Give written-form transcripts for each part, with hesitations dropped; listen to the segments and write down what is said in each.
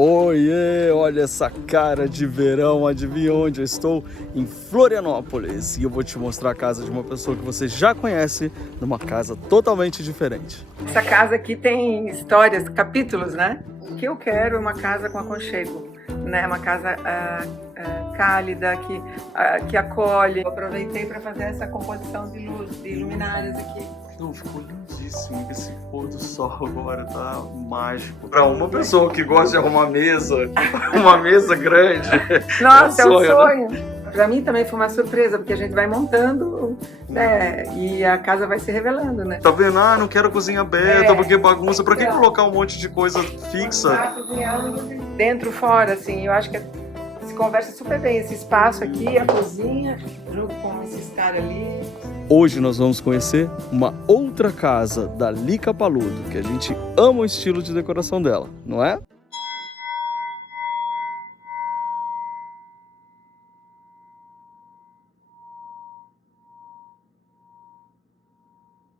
Oiê, olha essa cara de verão, adivinha onde eu estou? Em Florianópolis, e eu vou te mostrar a casa de uma pessoa que você já conhece, numa casa totalmente diferente. Essa casa aqui tem histórias, capítulos, né? O que eu quero é uma casa com aconchego, né? Uma casa cálida, que acolhe. Eu aproveitei para fazer essa composição de luz, de luminárias aqui. Não, ficou lindíssimo, esse pôr do sol agora tá mágico. Para uma pessoa que gosta de arrumar mesa, uma mesa grande. Nossa, é um né? sonho. Para mim também foi uma surpresa, porque a gente vai montando, né? E a casa vai se revelando, né? Tá vendo? Ah, não quero cozinha aberta, porque bagunça. Pra que colocar um monte de coisa fixa? Tá cozinhando dentro, fora, assim. Eu acho que se conversa super bem esse espaço aqui, a cozinha, junto com esses caras ali. Hoje nós vamos conhecer uma outra casa da Lica Paludo, que a gente ama o estilo de decoração dela, não é?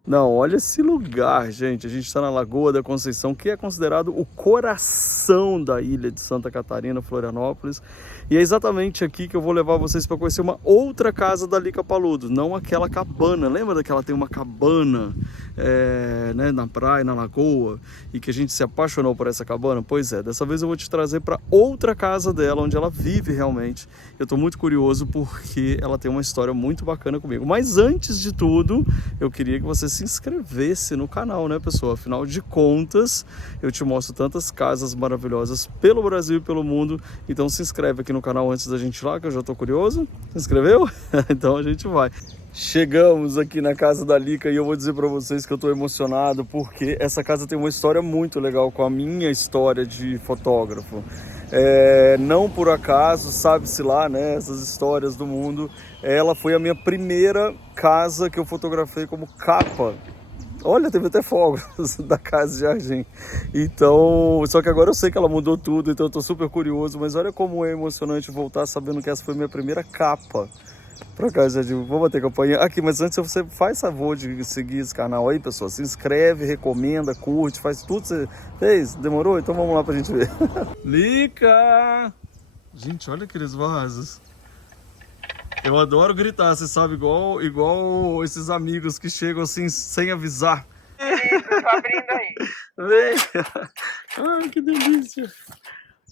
Não, olha esse lugar, gente. A gente está na Lagoa da Conceição, que é considerado o coração da ilha de Santa Catarina, Florianópolis. E é exatamente aqui que eu vou levar vocês para conhecer uma outra casa da Lica Paludo, não aquela cabana. Lembra daquela tem uma cabana né, na praia, na lagoa, e que a gente se apaixonou por essa cabana? Pois é, dessa vez eu vou te trazer para outra casa dela, onde ela vive realmente. Eu estou muito curioso porque ela tem uma história muito bacana comigo. Mas antes de tudo, eu queria que você se inscrevesse no canal, né, pessoal? Afinal de contas, eu te mostro tantas casas maravilhosas pelo Brasil e pelo mundo. Então se inscreve aqui no canal antes da gente ir lá, que eu já tô curioso. Se inscreveu? Então a gente vai. Chegamos aqui na casa da Lica e eu vou dizer para vocês que eu tô emocionado porque essa casa tem uma história muito legal com a minha história de fotógrafo. Não por acaso, sabe-se lá, né, essas histórias do mundo, ela foi a minha primeira casa que eu fotografei como capa. Olha, teve até fogos da Casa de Jardim. Então, só que agora eu sei que ela mudou tudo, então eu tô super curioso, mas olha como é emocionante voltar sabendo que essa foi a minha primeira capa pra Casa de Jardim. Vou bater campanha aqui, mas antes você faz favor de seguir esse canal aí, pessoal. Se inscreve, recomenda, curte, faz tudo. Você fez? Demorou? Então vamos lá pra gente ver. Lica! Gente, olha aqueles vasos. Eu adoro gritar, você sabe, igual esses amigos que chegam assim sem avisar. Tô abrindo aí. Vem! Ai, que delícia!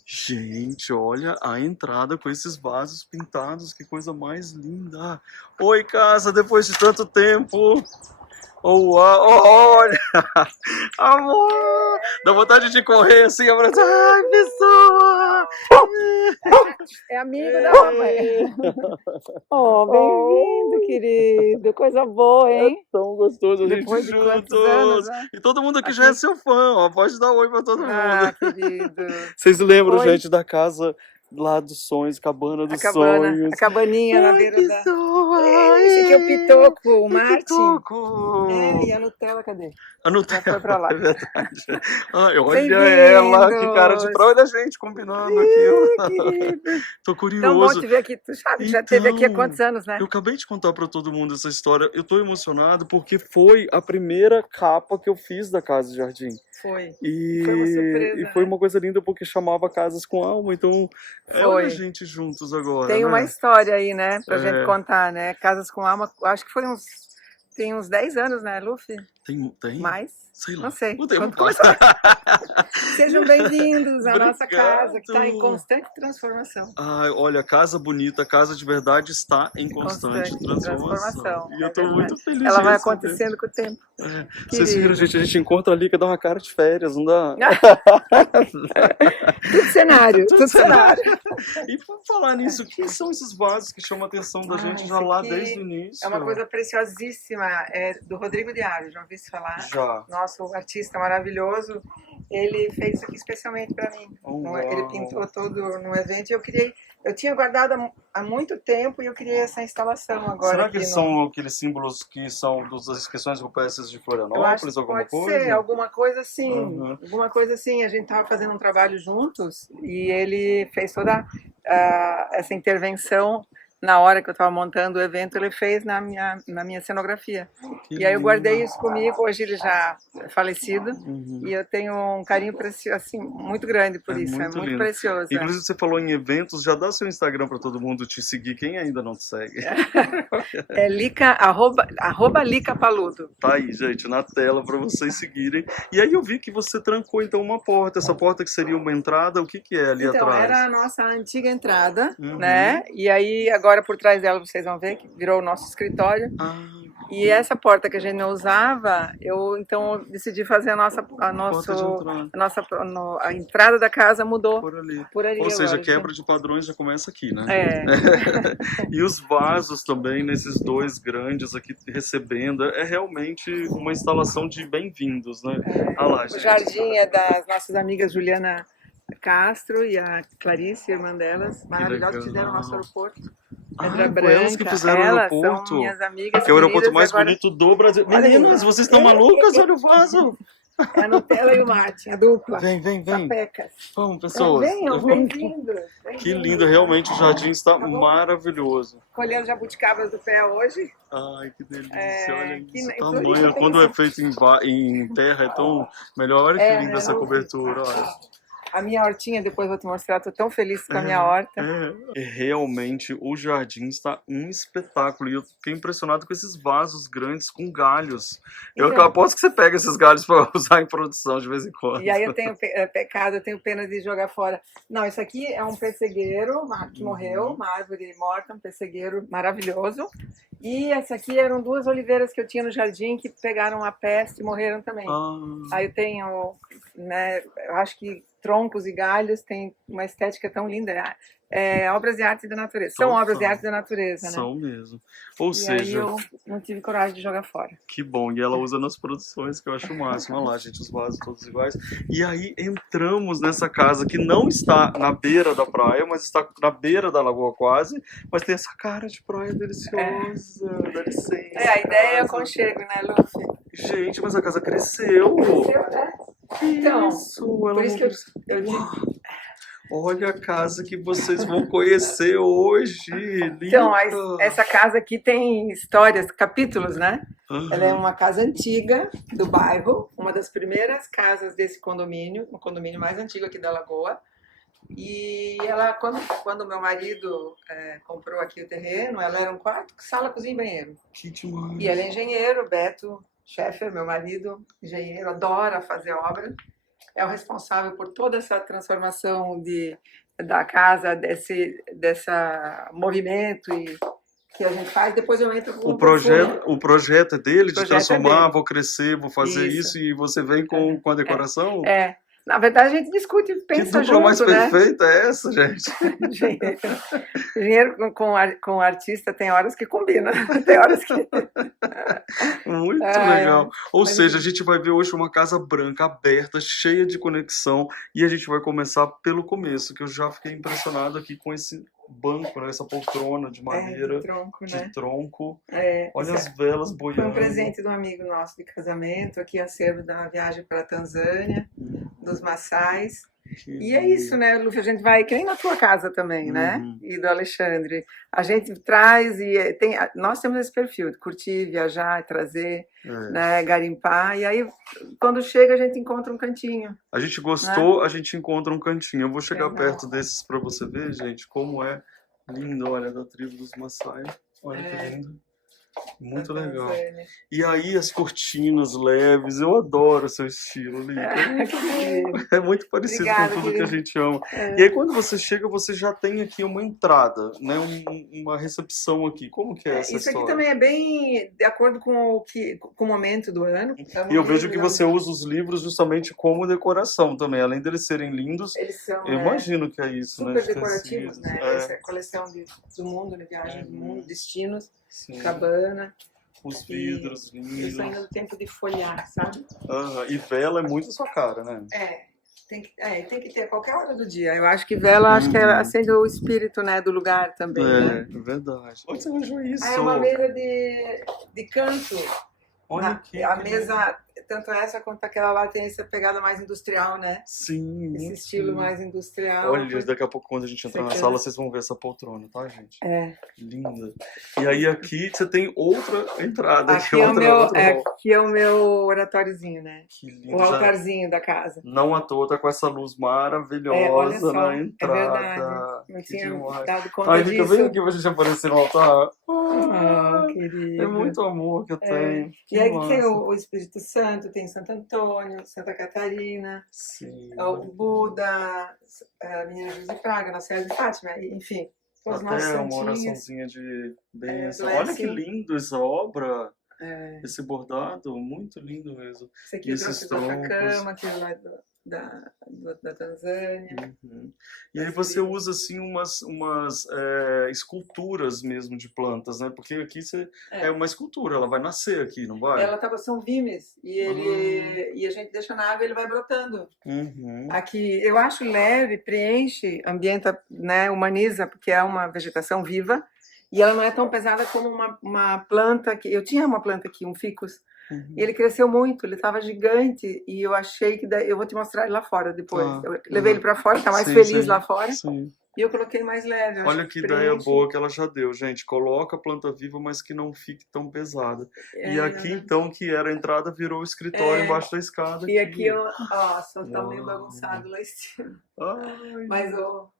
Gente, olha a entrada com esses vasos pintados, que coisa mais linda! Oi, casa, depois de tanto tempo! Oh, olha! Amor! Dá vontade de correr assim, abraçar. Ai, pessoa! É amigo da mamãe. Oh, bem-vindo, querido. Coisa boa, hein? Tão gostoso a gente Depois de quantos juntos. anos, né? E todo mundo aqui já é seu fã, ó. Pode dar oi pra todo Ah, mundo. querido. Vocês lembram, Oi. gente, da casa lá dos sonhos, cabana dos sonhos? A cabaninha na Ai, beira que da... sua! Esse aqui é o Pitoco, o Que Martin. pitoco! E a Nutella, cadê? A Nutella, Já foi pra lá. é verdade. Ai, olha Bem-vindos. ela, que cara de prova. Olha a gente combinando aqui, ó. Querido. Tô Tão bom curioso. te ver aqui. Tu sabe, já esteve aqui há quantos anos, né? Eu acabei de contar pra todo mundo essa história. Eu tô emocionado porque foi a primeira capa que eu fiz da Casa de Jardim. Foi. E Foi uma surpresa, foi né? uma coisa linda porque chamava Casas com Alma. Então, olha Foi. a gente juntos agora, Tem né? uma história aí, né, pra gente contar, né? Casas com Alma, acho que tem uns 10 anos, né, Luffy? Tem? Mais? Sei lá. Não sei. O tempo Quando começou... Sejam bem-vindos à nossa casa, que está em Obrigado. constante transformação. Ai, olha, casa bonita, casa de verdade está em constante transformação. E eu tô muito feliz. Ela vai de receber. acontecendo com o tempo. Vocês viram, gente, a gente encontra ali que dá uma cara de férias, não dá? Tudo cenário, tudo cenário. E por falar nisso, o que são esses vasos que chamam a atenção da gente já lá desde o início? É uma coisa preciosíssima, é do Rodrigo Diário, já ouvi falar? Já. Nosso artista maravilhoso, ele fez isso aqui especialmente para mim. Ele pintou todo no evento e eu tinha guardado há muito tempo e eu criei essa instalação agora. Será que são aqueles símbolos que são das inscrições rupestres de Florianópolis, alguma coisa? Pode ser, alguma coisa assim. Alguma coisa assim. A gente estava fazendo um trabalho juntos e ele fez toda essa intervenção na hora que eu estava montando o evento, ele fez na minha cenografia. Que E aí eu guardei lindo. isso comigo, hoje ele já é falecido, e eu tenho um carinho precioso, assim, muito grande por isso, é muito lindo. precioso. Inclusive, você falou em eventos, já dá seu Instagram para todo mundo te seguir, quem ainda não te segue. É Lica, arroba Lica Paludo. Tá aí, gente, na tela para vocês seguirem. E aí eu vi que você trancou então uma porta, essa porta que seria uma entrada, o que que é ali Então, atrás? era a nossa antiga entrada, né? E aí, agora por trás dela, vocês vão ver que virou o nosso escritório. E essa porta que a gente não usava, eu então decidi fazer a entrada da casa mudou Por ali. por ali. Ou seja, agora, quebra de padrões já começa aqui, né? É. E os vasos também, nesses dois grandes aqui recebendo, é realmente uma instalação de bem-vindos, né? Ah lá, O gente. jardim é das nossas amigas Juliana Castro e a Clarice, irmã delas, maravilhosas, que fizeram o nosso aeroporto. Pedra Foi elas que Branca. fizeram o Elas aeroporto. são minhas amigas. Que é o aeroporto queridas, mais agora... bonito do Brasil. Olha Meninas, aí. vocês estão malucas? Olha o vaso. É a Nutella e o Martin, a dupla. Vem. Sapecas. Vamos, pessoas. Venham, bem-vindos. Que lindo, realmente o jardim está maravilhoso. Colhendo jabuticabas do pé hoje. Ai, que delícia, olha que isso, em tamanho. Floripa tem Quando é isso. feito em terra é tão melhor. Olha que linda essa cobertura, olha. A minha hortinha, depois vou te mostrar, tô tão feliz com a minha horta. Realmente o jardim está um espetáculo e eu fiquei impressionado com esses vasos grandes com galhos. Eu aposto que você pega esses galhos para usar em produção de vez em quando. E aí eu tenho pecado, eu tenho pena de jogar fora. Não, isso aqui é um pessegueiro que morreu, uma árvore morta, um pessegueiro maravilhoso. E essa aqui eram duas oliveiras que eu tinha no jardim que pegaram a peste e morreram também. Aí eu tenho, né, eu acho que troncos e galhos têm uma estética tão linda. Obras de arte da natureza. São obras de arte da natureza, né? São mesmo. Ou e seja, aí eu não tive coragem de jogar fora. Que bom. E ela usa nas produções, que eu acho o máximo. Olha lá, gente, os vasos todos iguais. E aí entramos nessa casa que não está na beira da praia, mas está na beira da lagoa quase. Mas tem essa cara de praia deliciosa. Dá licença. A ideia é aconchego, né, Luffy? Gente, mas a casa cresceu. Cresceu, né? Então, Isso, ela por isso que eu digo... Olha a casa que vocês vão conhecer hoje. Linda. Então, essa casa aqui tem histórias, capítulos, né? Ela é uma casa antiga do bairro, uma das primeiras casas desse condomínio, o condomínio mais antigo aqui da Lagoa. E ela, quando meu marido comprou aqui o terreno, ela era um quarto, sala, cozinha e banheiro. Que demais. E ele é engenheiro, Beto Scheffer, meu marido, engenheiro, adora fazer obra. É o responsável por toda essa transformação da casa, desse movimento que a gente faz. Depois eu entro com o projeto é dele, de transformar, vou crescer, vou fazer isso e você vem com a decoração? Na verdade, a gente discute e pensa junto, mais perfeita é essa, gente? Engenheiro com artista tem horas que combina, tem horas que... Muito legal. Ou seja, a gente vai ver hoje uma casa branca, aberta, cheia de conexão, e a gente vai começar pelo começo, que eu já fiquei impressionado aqui com esse banco, né, essa poltrona de madeira, de tronco. Olha as velas boiando. Foi um presente de um amigo nosso de casamento, aqui acervo da viagem para a Tanzânia, dos Maçais. E é isso, né, Lúcia? A gente vai, que nem na tua casa também, né? E do Alexandre. A gente traz nós temos esse perfil de curtir, viajar, trazer, né, garimpar. E aí, quando chega, a gente encontra um cantinho. A gente gostou, a gente encontra um cantinho. Eu vou chegar perto desses para você ver, gente, como é lindo. Olha, da tribo dos Maçai. Olha que lindo. Muito legal. E aí as cortinas leves, eu adoro o seu estilo, Lica. É muito parecido com tudo que a gente ama. E aí quando você chega, você já tem aqui uma entrada, né? Uma recepção aqui. Como que é essa isso história? Aqui também é bem de acordo com o momento do ano. E eu vejo que você usa os livros justamente como decoração também. Além deles serem lindos, eles são, eu imagino que é isso, super né? Decorativos, né? Essa é a coleção do mundo, né? Viagens do mundo, destinos, cabana. Os vidros lindos. Isso ainda no tempo de folhar, sabe? E vela é muito a sua cara, né? Tem que ter a qualquer hora do dia. Eu acho que vela acende o espírito, né, do lugar também. É verdade. Onde você arranjou isso? É uma mesa de canto. Olha aqui. A mesa tanto essa quanto aquela lá tem essa pegada mais industrial, né? Sim, Esse muito estilo sim. mais industrial. Olha, daqui a pouco quando a gente entrar na Isso aqui, sala, né? vocês vão ver essa poltrona, tá, gente? É. Linda. E aí aqui você tem outra entrada, aqui Aqui é outro hall. aqui é o meu oratóriozinho, né? Que O lindo. Já altarzinho da casa. não à toa tá com essa luz Olha maravilhosa só, na é verdade. entrada. Não Que tinha demais. dado conta Ai, Lica, vem disso. aqui pra gente aparecer no altar. Ah, Ah, é querido. muito amor que eu tenho. Que E aí tem massa. o Espírito Santo, tem Santo Antônio, Santa Catarina, Sim. o Buda, a Menina José de Praga, Nossa Senhora de Fátima, enfim, os nossos Até uma santinhos. oraçãozinha de bênção. do Olha que Blessing. lindo essa obra, É, esse bordado, muito lindo mesmo. esse aqui E eu esses trouxe do troncos. Atacama, que é lá da Tanzânia. Uhum. E aí As você tribos. usa assim umas esculturas mesmo de plantas, né? Porque aqui é uma escultura, ela vai nascer aqui, não vai? São vimes, e a gente deixa na água e ele vai brotando. Uhum. Aqui eu acho leve, preenche, ambienta, né, humaniza, porque é uma vegetação viva e ela não é tão pesada como uma planta que eu tinha uma planta aqui, um ficus, e ele cresceu muito, ele estava gigante e eu achei que eu vou te mostrar ele lá fora depois. Tá. Eu levei ele para fora, tá mais Sim, feliz sim, lá fora sim. e eu coloquei mais leve. Eu Olha acho que que ideia preenche. boa que ela já deu, gente. Coloca a planta viva, mas que não fique tão pesada. E aqui, então, que era a entrada, virou o escritório embaixo da escada. E aqui, ó, só tá meio Uau. bagunçado lá em cima. Ai, Mas,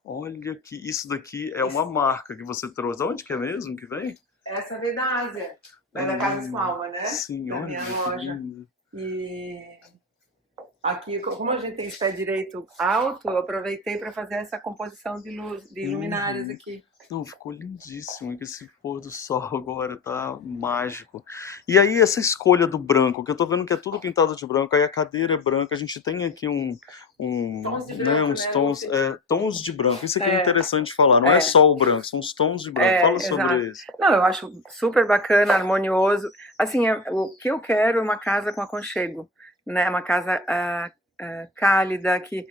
olha que isso daqui é uma marca que você trouxe. Onde que é mesmo que vem? essa veio da Ásia, da Casa Palma, né? Sim, Da olha minha que loja. lindo. E aqui, como a gente tem esse pé direito alto, eu aproveitei para fazer essa composição de luz, de luminárias aqui. Não, ficou lindíssimo. E que esse pôr do sol agora tá mágico. E aí, essa escolha do branco, que eu tô vendo que é tudo pintado de branco, aí a cadeira é branca, a gente tem aqui Tons de né, branco, uns né, tons, Lucy? tons de branco. Isso aqui é interessante falar, não é só o branco, são os tons de branco. Fala sobre exato. isso. Não, eu acho super bacana, harmonioso. Assim, o que eu quero é uma casa com aconchego, né? Uma casa cálida, que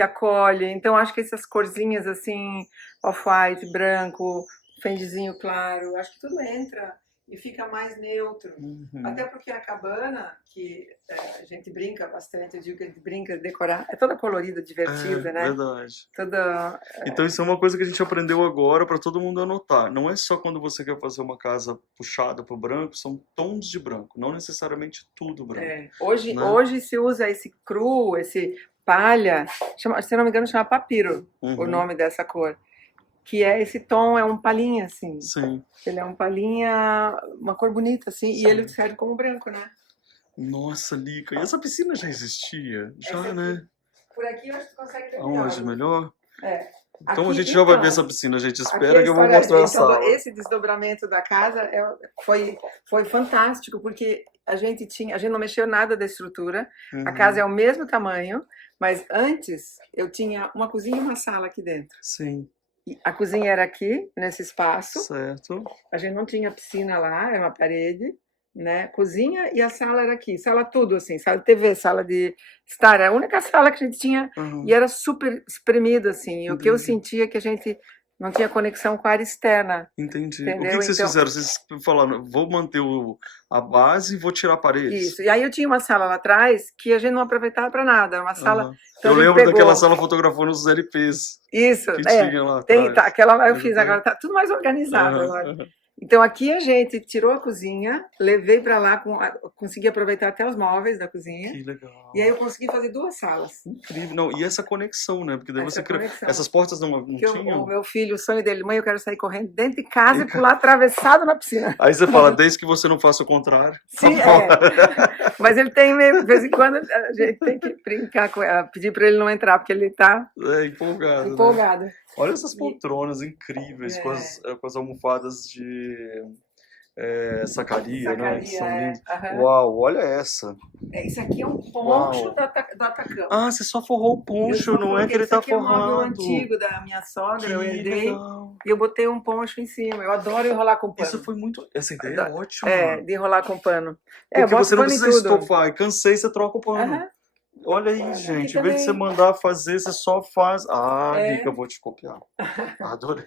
acolhe. Então, acho que essas corzinhas assim, off-white, branco, fendezinho claro, acho que tudo entra e fica mais neutro. Até porque a cabana, que a gente brinca bastante, eu digo que a gente brinca de decorar, é toda colorida, divertida, né? Verdade. Toda, Então isso é uma coisa que a gente aprendeu agora para todo mundo anotar. Não é só quando você quer fazer uma casa puxada para o branco, são tons de branco, não necessariamente tudo branco. Hoje se usa esse cru, esse palha, se não me engano chama papiro, o nome dessa cor. Que é esse tom, é um palhinha, assim. Sim. Ele é um palhinha, uma cor bonita, assim, e ele serve como branco, né? Nossa, Lica, e essa piscina já existia? Já, né? Por aqui eu acho que você consegue ver Aonde? Melhor? Então aqui, a gente já vai ver essa piscina, a gente espera que eu vou história, mostrar a sala. Esse desdobramento da casa foi fantástico, porque a gente não mexeu nada da estrutura, a casa é o mesmo tamanho, mas antes eu tinha uma cozinha e uma sala aqui dentro. Sim. A cozinha era aqui, nesse espaço. Certo. A gente não tinha piscina lá, era uma parede, né? Cozinha e a sala era aqui. Sala tudo, assim, sala de TV, sala de estar. Era a única sala que a gente tinha e era super espremido, assim. E o que eu sentia é que a gente não tinha conexão com a área externa. Entendi. Entendeu? O que vocês fizeram? Vocês falaram, vou manter a base e vou tirar a parede. Isso. E aí eu tinha uma sala lá atrás que a gente não aproveitava para nada. Era uma sala... Então eu lembro daquela sala fotografando nos LPs. Isso, que tinha lá atrás. Aquela lá eu fiz, agora tá tudo mais organizado agora. Então aqui a gente tirou a cozinha, levei para lá, consegui aproveitar até os móveis da cozinha. Que legal. E aí eu consegui fazer 2 salas. Incrível. Não, e essa conexão, né? Porque daí essas portas não tinham. O meu filho, o sonho dele, mãe, eu quero sair correndo dentro de casa e pular atravessado na piscina. Aí você fala, desde que você não faça o contrário. Sim, Mas ele tem mesmo, de vez em quando a gente tem que brincar com ela, pedir para ele não entrar, porque ele tá empolgado. Né? Olha essas poltronas incríveis com as almofadas de sacaria, né? Que são lindas. Uau, olha essa. Isso aqui é um poncho do Atacama. Ah, você só forrou o poncho, não é que ele tá forrando. Esse aqui é um móvel antigo da minha sogra, eu herdei. E eu botei um poncho em cima. Eu adoro enrolar com pano. Isso foi muito... Essa ideia é ótima. De enrolar com pano. Porque você não precisa estofar. Cansei, você troca o pano. Olha aí, gente, em vez de você mandar fazer, você só faz. Rica, eu vou te copiar. Adorei.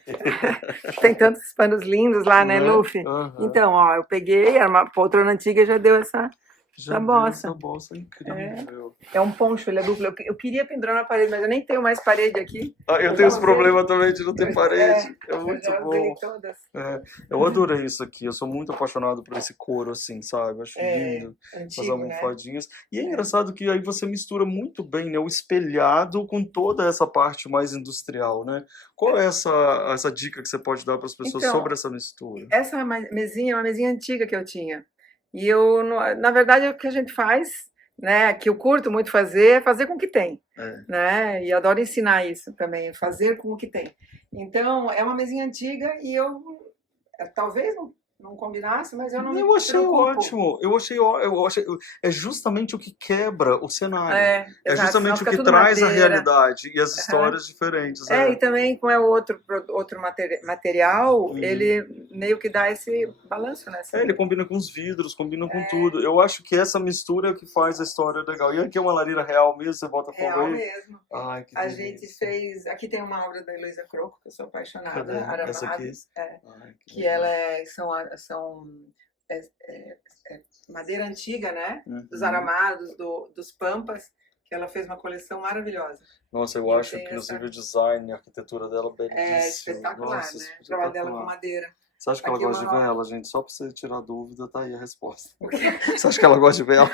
Tem tantos panos lindos lá, né, Luffy? Então, ó, eu peguei, era uma poltrona antiga e já deu essa Já Da vi bossa. essa bossa incrível. É um poncho, ele é duplo. Eu queria pendurar na parede, mas eu nem tenho mais parede aqui. Eu Eu tenho já esse usei. problema também de não ter parede. É Eu muito já bom. usei todas. Eu adorei isso aqui. Eu sou muito apaixonado por esse couro, assim, sabe? Acho lindo. As Antigo, né? almofadinhas. E é engraçado que aí você mistura muito bem, né? O espelhado com toda essa parte mais industrial, né? Qual é essa dica que você pode dar para as pessoas Então, sobre essa mistura? essa mesinha é uma mesinha antiga que eu tinha. E eu, na verdade, o que a gente faz, né, que eu curto muito fazer, é fazer com o que tem, É. né? E adoro ensinar isso também, fazer com o que tem. Então, é uma mesinha antiga e eu talvez não combinasse, mas eu não me Eu achei preocupo. ótimo. Eu achei. É justamente o que quebra o cenário. É Exato, senão justamente o fica que tudo traz a madeira. realidade e as histórias diferentes. E também com outro material, Uhum. ele meio que dá esse balanço, né? Ele combina com os vidros, combina com tudo. Eu acho que essa mistura é o que faz a história legal. E aqui é uma lareira real mesmo, você bota fogo Real aí? mesmo. Ai, que A delícia. gente fez. Aqui tem uma obra da Heloísa Croco, que eu sou apaixonada, Cadê? Essa aqui? Aramados. Ai, Que ela são madeira antiga, né? Dos aramados, dos pampas, que ela fez uma coleção maravilhosa. Nossa, eu E acho tem que inclusive essa- o design, a arquitetura dela é belíssima. É espetacular, Nossa, né? O trabalho dela com madeira. Você acha que ela Aqui gosta de uma- vela, gente? Só pra você tirar dúvida, tá aí a resposta. Você acha que ela gosta de vela?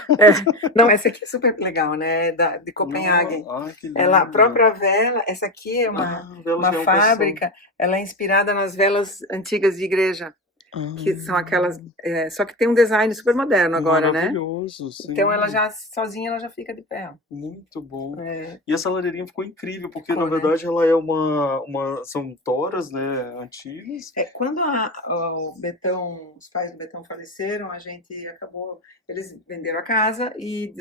Não, essa aqui é super legal, né? De Copenhague. Ai, que lindo. Ela, a própria vela, essa aqui é uma fábrica, ela é inspirada nas velas antigas de igreja, que são aquelas. Só que tem um design super moderno agora, né? Maravilhoso, sim. Então ela já, sozinha, ela já fica de pé. Muito bom. É. E essa ladeirinha ficou incrível, porque Ficou, na verdade ela é são toras, né, antigas. Quando os pais do Betão faleceram, a gente acabou, eles venderam a casa e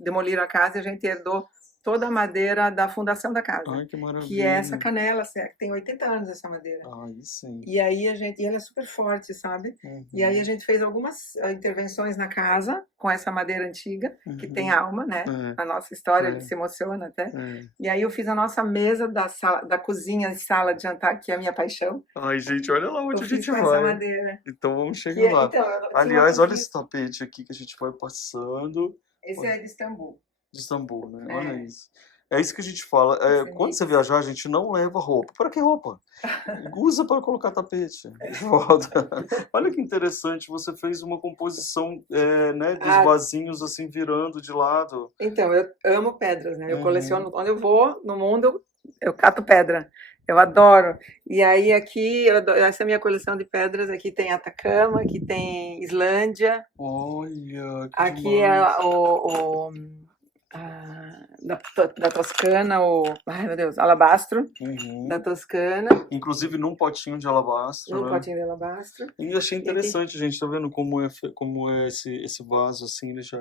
demoliram a casa e a gente herdou toda a madeira da fundação da casa. Ai, que maravilha. Que é essa canela, que tem 80 anos essa madeira. Ai, sim. E aí e ela é super forte, sabe? E aí a gente fez algumas intervenções na casa com essa madeira antiga, que tem alma, né? A nossa história, ele se emociona até. E aí eu fiz a nossa mesa da cozinha e sala de jantar, que é a minha paixão. Ai, gente, olha lá onde a gente com vai. essa madeira. Então vamos chegar lá. Então, aliás, olha esse tapete aqui que a gente vai passando. Esse é de Istambul. De Istambul, né? Olha isso. É isso que a gente fala. Quando você viajar, a gente não leva roupa. Para que roupa? Usa para colocar tapete. Volta. Olha que interessante. Você fez uma composição, né, dos vasinhos assim virando de lado. Então, eu amo pedras, né? Eu coleciono. Onde eu vou no mundo, eu cato pedra. Eu adoro. E aí aqui, essa é a minha coleção de pedras. Aqui tem Atacama, aqui tem Islândia. Olha, que aqui demais. Da Toscana, ai meu Deus, alabastro da Toscana. Inclusive num potinho de alabastro. Num potinho de alabastro. E achei interessante, gente, tá vendo como é esse vaso, assim, ele já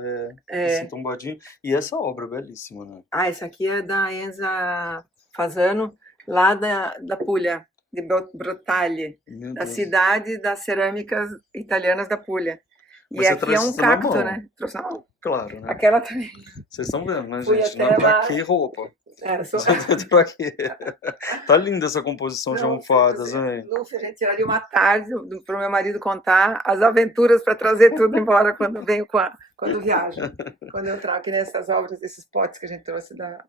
assim, tombadinho. E essa obra é belíssima, né? Essa aqui é da Enza Fasano, lá da Puglia, de Brotaglie, da cidade das cerâmicas italianas da Puglia. E aqui é um cacto, né? Trouxe na mão. Claro, né? Aquela também. Vocês estão vendo, né, Fui gente? até Pra que roupa? Pra quê? Tá linda essa composição de almofadas, né? Lúcia, a gente tiraria uma tarde pro meu marido contar as aventuras para trazer tudo embora quando venho quando viajo. Quando eu trago aqui nessas obras, esses potes que a gente trouxe da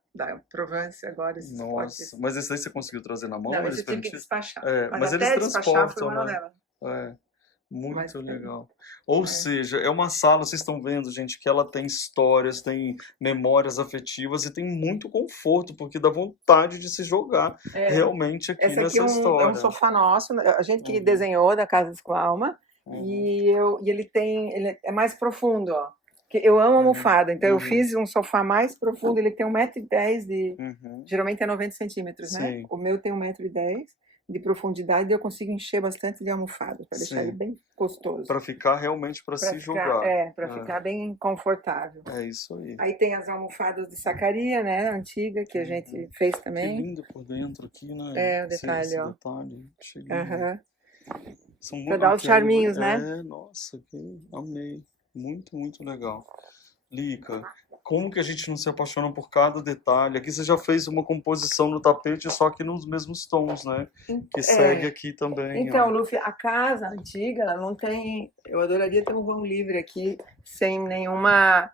Provence agora, esses potes. Mas esse aí você conseguiu trazer na mão? Não, esse eu tive que despachar. Mas até eles despachar foi uma transportam, novela. Muito legal. Ou seja, é uma sala, vocês estão vendo, gente, que ela tem histórias, tem memórias afetivas e tem muito conforto, porque dá vontade de se jogar realmente aqui nessa história. É um sofá nosso, a gente que desenhou da Casa com Alma, e ele é mais profundo, ó. Eu amo almofada, então eu fiz um sofá mais profundo, ele tem 1,10 m geralmente é 90 centímetros, né? Sim. O meu tem 1,10 m de profundidade e eu consigo encher bastante de almofada para deixar ele bem gostoso. Para ficar realmente para se jogar. Para ficar bem confortável. É isso aí. Aí tem as almofadas de sacaria, né, antiga, que a gente fez também. Que lindo por dentro aqui, né? O detalhe, esse ó. detalhe. São muito para dar os charminhos, né? Nossa, amei. Muito, muito legal. Lica, Como que a gente não se apaixona por cada detalhe? Aqui você já fez uma composição no tapete, só que nos mesmos tons, né? Que segue aqui também, Então, ó. Luffy, a casa antiga, ela não tem... Eu adoraria ter um vão livre aqui, sem nenhuma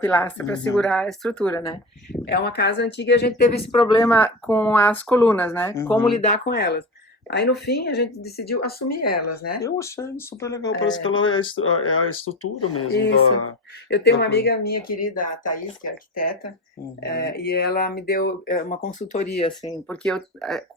pilastra para segurar a estrutura, né? É uma casa antiga e a gente teve esse problema com as colunas, né? Como lidar com elas. Aí, no fim, a gente decidiu assumir elas, né? Eu achei super legal, parece que ela é a estrutura mesmo Isso. Eu tenho uma da amiga minha querida, a Thaís, que é arquiteta, e ela me deu uma consultoria, assim, porque eu,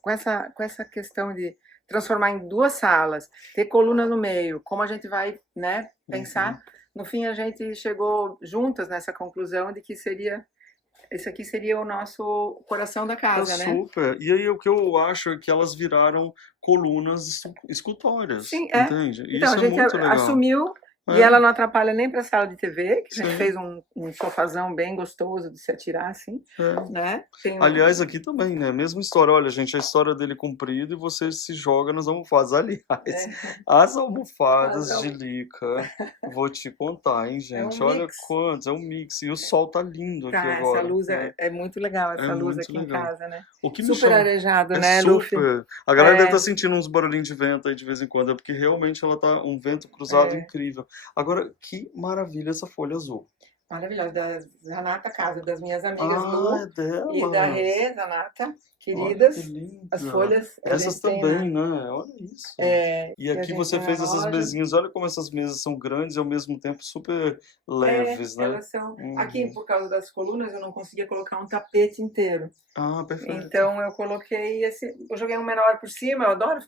com essa questão de transformar em 2 salas, ter coluna no meio, como a gente vai, né, pensar, no fim a gente chegou juntas nessa conclusão de que esse aqui seria o nosso coração da casa, né? Super. E aí o que eu acho é que elas viraram colunas escultórias, Sim, entende? Então, Isso a gente é muito legal. assumiu e ela não atrapalha nem para a sala de TV, que a gente Sim. fez um sofazão bem gostoso de se atirar, assim, né? Aliás, aqui também, né? Mesma história. Olha, gente, a história dele comprida e você se joga nas almofadas. Aliás, as almofadas de Lica, vou te contar, hein, gente? Olha quantos, é um mix. E o sol tá lindo aqui agora. Essa luz é muito legal, essa luz aqui legal. em casa, né? O que me super chama... arejado, né, Luffy? Super. A galera deve estar sentindo uns barulhinhos de vento aí de vez em quando, é porque realmente ela tá um vento cruzado incrível. Agora, que maravilha essa folha azul. Maravilhosa, da Zanata Casa, das minhas amigas Lu é dela. e da Rê, Zanata, queridas. Olha que linda. As folhas. Essas também, né? Olha isso. E aqui você fez essas mesinhas. Olha como essas mesas são grandes e ao mesmo tempo super leves, né? Elas são... Aqui, por causa das colunas, eu não conseguia colocar um tapete inteiro. Ah, perfeito. Então eu coloquei eu joguei um menor por cima, eu adoro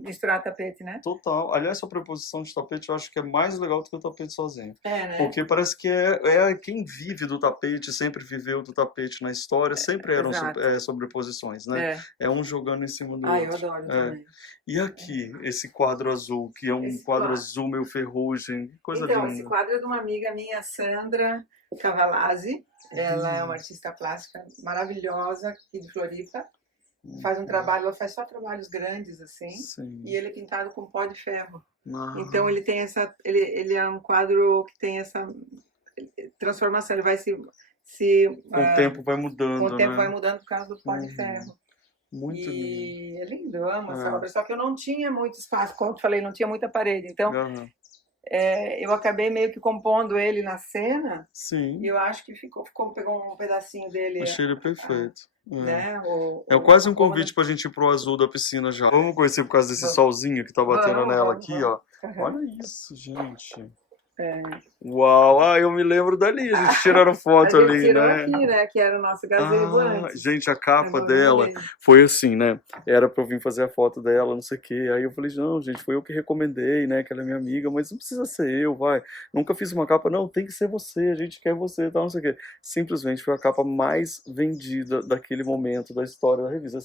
misturar tapete, né? Total. Aliás, essa preposição de tapete eu acho que é mais legal do que o tapete sozinho. Né? Porque parece que quem vive do tapete, sempre viveu do tapete na história, sempre eram sobreposições, né? É um jogando em cima do outro. Eu adoro também. E aqui, esse quadro azul, que é um quadro azul meio ferrugem, que coisa linda. Esse quadro é de uma amiga minha, Sandra Cavalazzi. Ela é uma artista plástica maravilhosa aqui de Floripa. Faz um trabalho, ela faz só trabalhos grandes assim. Sim. E ele é pintado com pó de ferro. Então ele tem ele é um quadro que tem essa transformação, ele vai com o tempo vai mudando, com o tempo vai mudando por causa do pó de ferro. Muito lindo. É lindo, eu amo essa obra. Só que eu não tinha muito espaço, como eu te falei, não tinha muita parede. Então, eu acabei meio que compondo ele na cena. Sim. E eu acho que pegou um pedacinho dele. Achei ele perfeito. Né? É quase um convite pra gente ir pro azul da piscina já. Vamos conhecer por causa desse solzinho que tá batendo nela aqui, ó. Olha isso, gente. Uau, eu me lembro dali, a gente tirando foto ali, tirou né? aqui, né? Que era o nosso gazebo antes. Gente, a capa dela foi assim, né? Era pra eu vir fazer a foto dela, não sei o quê. Aí eu falei, não, gente, foi eu que recomendei, né? Que ela é minha amiga, mas não precisa ser eu, vai. Nunca fiz uma capa, não, tem que ser você, a gente quer você, tal, não sei o quê. Simplesmente foi a capa mais vendida daquele momento da história da revista.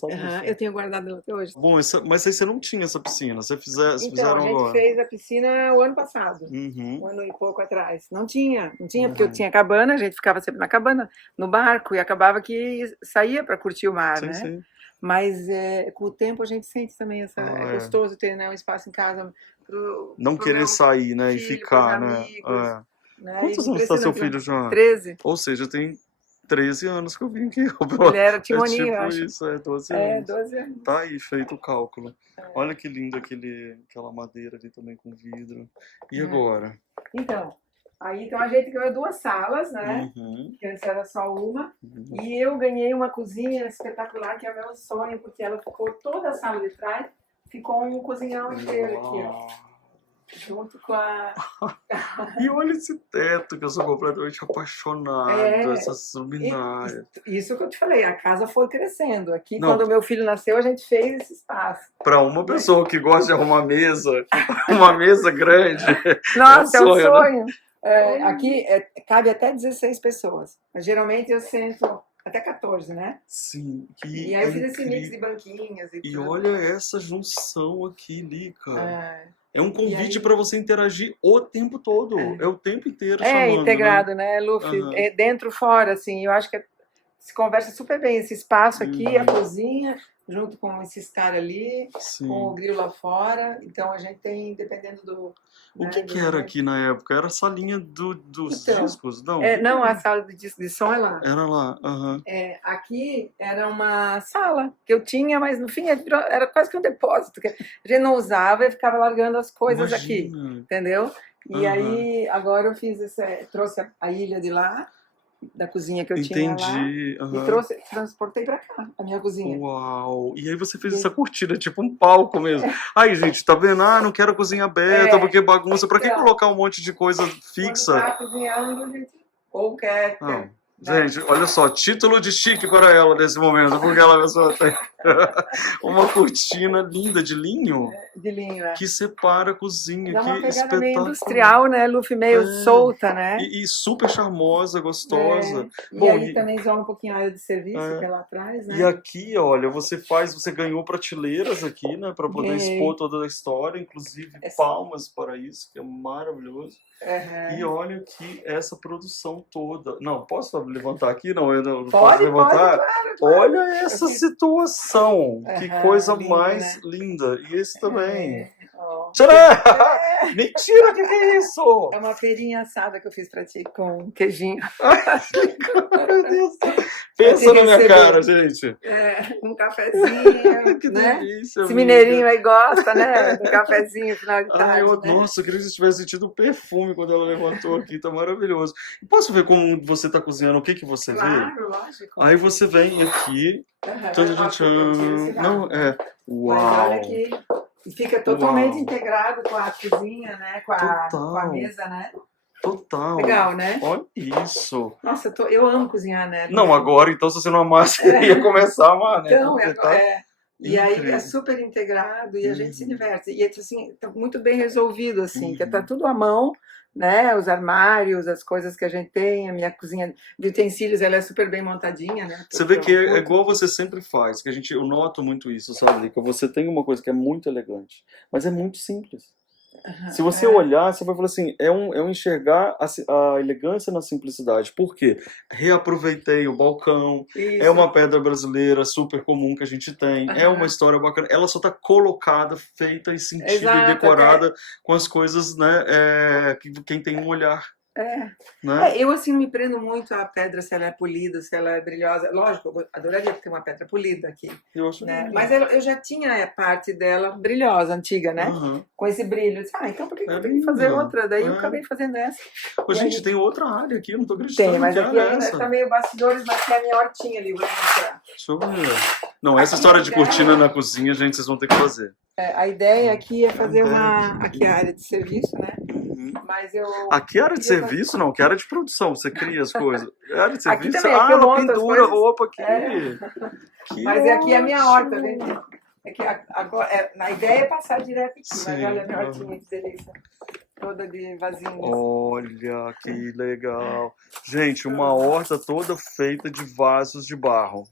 Eu tenho guardado ela até hoje. Bom, mas aí você não tinha essa piscina, vocês então, fizeram agora? Então, a gente fez a piscina o ano passado. Um ano e pouco atrás. Não tinha, porque eu tinha cabana, a gente ficava sempre na cabana, no barco, e acabava que saía para curtir o mar, né? Sim. Mas com o tempo a gente sente também é gostoso ter, né, um espaço em casa não querer sair, né, e ficar, né? Amigos, né? Quantos anos está seu filho, João? 13. Ou seja, tem 13 anos que eu vim aqui. Ele era timoninho, tipo eu acho. Isso, 12 anos. 12 anos. Tá aí, feito o cálculo. Olha que lindo aquela madeira ali também com vidro. E agora? Então a gente ganhou 2 salas, né? Que antes era só uma. E eu ganhei uma cozinha espetacular, que é o meu sonho, porque ela ficou toda a sala de trás, ficou um cozinhão inteiro aqui, ó. Junto com a... E olha esse teto, que eu sou completamente apaixonado, essas luminárias. Isso que eu te falei, a casa foi crescendo. Aqui, quando meu filho nasceu, a gente fez esse espaço. Para uma pessoa que gosta de arrumar mesa, uma mesa grande. Nossa, é um sonho. Né? Aqui cabe até 16 pessoas. Mas, geralmente eu sento até 14, né? Sim. E aí eu fiz esse mix de banquinhas e tudo. olha essa junção aqui, Lica. É um convite para você interagir o tempo todo. É o tempo inteiro chamando. Integrado, né, Luffy? Dentro e fora, assim. Eu acho que se conversa super bem esse espaço aqui, a Uhum. cozinha, junto com esses caras ali, com Sim. o grill lá fora. Então a gente tem, dependendo do. O Né, que que era aqui na época? Era a salinha dos Então, discos? Não, não, a sala de disco de som é lá. era lá. Aham. Aqui era uma sala que eu tinha, mas no fim era quase que um depósito, que a gente não usava e ficava largando as coisas aqui, Imagina. entendeu? E Aham. aí, agora eu fiz trouxe a ilha de lá, da cozinha que eu tinha lá, Entendi. e Aham. transportei pra cá, a minha cozinha. Uau! E aí você fez E- essa cortina, tipo um palco mesmo. Aí, gente, tá vendo? Ah, não quero cozinha aberta, porque bagunça. Pra que então, colocar um monte de coisa quando fixa? tá cozinhando, a gente ou quer, Não. né? Gente, olha só, título de chique para ela nesse momento, porque ela pessoa tem uma cortina linda de linho de linho, que separa a cozinha, dá uma que pegada meio espetáculo. industrial, né, Luffy? Meio É. solta, né? E super charmosa, gostosa. E Bom, aí também isola um pouquinho a área de serviço, É. que é lá atrás, né? E aqui, olha, você ganhou prateleiras aqui, né, para poder Ganhei. expor toda a história, inclusive palmas para isso, que é maravilhoso. Uhum. E olha que essa produção toda. Não, posso levantar aqui? Não, eu não posso Pode, levantar. claro. Olha essa situação. Que coisa lindo, mais né? linda. E esse também. Ó. Tcharam! Mentira, que é isso? É uma feirinha assada que eu fiz pra ti com queijinho. Meu Deus. Pensa na minha receber. cara, gente. Um cafezinho, Que né? delícia. Esse amiga. mineirinho aí gosta, né? Do cafezinho final de tarde, né? Nossa, eu queria que você tivesse sentido o perfume quando ela levantou aqui, tá maravilhoso. Posso ver como você tá cozinhando? O que que você vê? Claro, lógico. Aí você vem aqui. Não, Mas Uau! olha que fica totalmente Uau. integrado com a cozinha, né? Com a mesa, né? Total. Legal, né? Olha isso. Nossa, eu amo cozinhar, né? Não, agora então, se você não amasse, ia começar a amar, né? Então, Porque tá e aí incrível. é super integrado e a gente se Uhum. diverte. E assim, tá muito bem resolvido, assim, que tá Uhum. tudo à mão, né? Os armários, as coisas que a gente tem, a minha cozinha de utensílios, ela é super bem montadinha, né? Você vê que é igual você sempre faz, que eu noto muito isso, sabe, que você tem uma coisa que é muito elegante, mas é muito simples. Se você olhar, você vai falar assim, é um enxergar a elegância na simplicidade. Por quê? Reaproveitei o balcão, Isso. é uma pedra brasileira super comum que a gente tem, é uma história bacana, ela só está colocada, feita e sentida Exato, e decorada com as coisas, né, que quem tem um olhar. Né? Eu assim não me prendo muito à pedra, se ela é polida, se ela é brilhosa. Lógico, eu adoraria ter uma pedra polida aqui. Eu acho né? lindo. Mas eu já tinha a parte dela brilhosa, antiga, né? Uhum. Com esse brilho. Eu disse, então por que eu tenho que linda. fazer outra? Daí eu acabei fazendo essa. Ô, gente, tem outra área aqui, eu não tô acreditando. Tem, mas que aqui é ainda essa. tá meio bastidores, mas tem a minha hortinha ali, vou mostrar. Deixa eu ver. Não, essa história de cortina na cozinha, gente, vocês vão ter que fazer. A ideia aqui é fazer aqui a área de serviço, né? Mas aqui é área de serviço, não, que é área de produção, você cria as coisas. É área de serviço, aqui também, aqui eu ela monto as pendura coisas. roupa aqui. Mas aqui é a minha horta, gente. Agora, a ideia é passar direto aqui, mas olha a minha hortinha de delícia. Toda de vasinhos. Olha, que legal. Gente, uma horta toda feita de vasos de barro.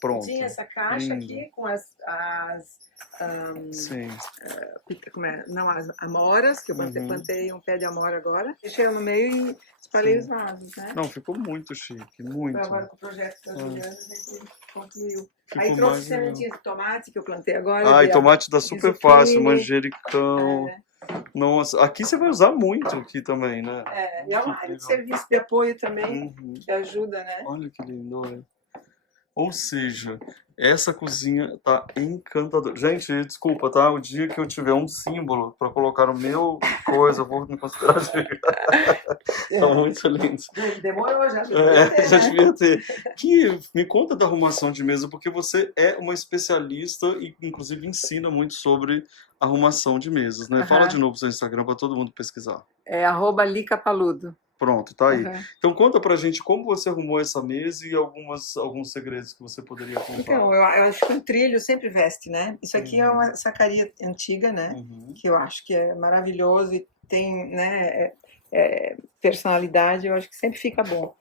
Pronto. Tinha essa caixa aqui com as amoras, que eu plantei um pé de amora agora. Deixei no meio e espalhei os vasos, né? Não, ficou muito chique, muito. Agora com o projeto da Juliana, a gente concluiu. Ficou Aí trouxe sementinhas de tomate que eu plantei agora. Tomate dá super fácil, manjericão. Nossa, aqui você vai usar muito aqui também, né? E é uma área de serviço de apoio também, que ajuda, né? Olha que lindo, olha. Ou seja, essa cozinha tá encantadora. Gente, desculpa, tá? O dia que eu tiver um símbolo para colocar no meu coisa, eu vou me considerar chique. Tá muito lindo. Demorou, já já devia ter. Me conta da arrumação de mesa, porque você é uma especialista e, inclusive, ensina muito sobre arrumação de mesas, né? Fala de novo seu Instagram para todo mundo pesquisar. É @licapaludo. Pronto, tá aí. Então conta pra gente como você arrumou essa mesa e alguns segredos que você poderia contar. Então, eu acho que o trilho sempre veste, né? Isso aqui é uma sacaria antiga, né? Que eu acho que é maravilhoso e tem, né, personalidade, eu acho que sempre fica bom.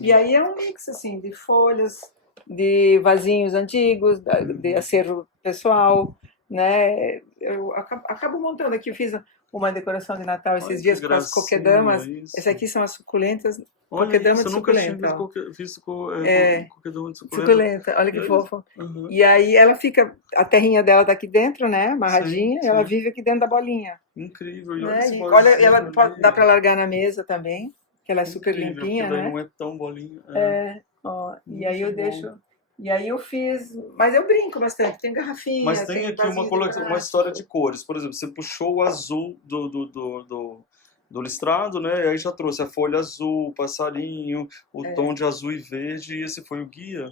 E aí é um mix, assim, de folhas, de vasinhos antigos, de acervo pessoal, né? Eu acabo montando aqui, eu fiz uma decoração de Natal esses Olha que dias com as gracinha coquedamas. isso. Esse aqui são as suculentas, Olha coquedama isso, de eu nunca tinha suculenta, ó. visto É, coquedama de suculenta. suculenta, olha E que aí, fofo. aham, E aí ela fica, a terrinha dela tá aqui dentro, né, sim, amarradinha, e ela sim. vive aqui dentro da bolinha, Incrível. E olha né? esse E olha, ela vasinho dá ali. para largar na mesa também, que ela é super Incrível, porque limpinha, daí né? não é tão bolinha. Ó, e aí Muito eu bom. deixo, e aí eu fiz, mas eu brinco bastante, tem Mas garrafinha, tem tem aqui vasinho de uma história de plástico. cores. Por exemplo, você puxou o azul do listrado, né? E aí já trouxe a folha azul, o passarinho, o tom de azul e verde, e esse foi o guia.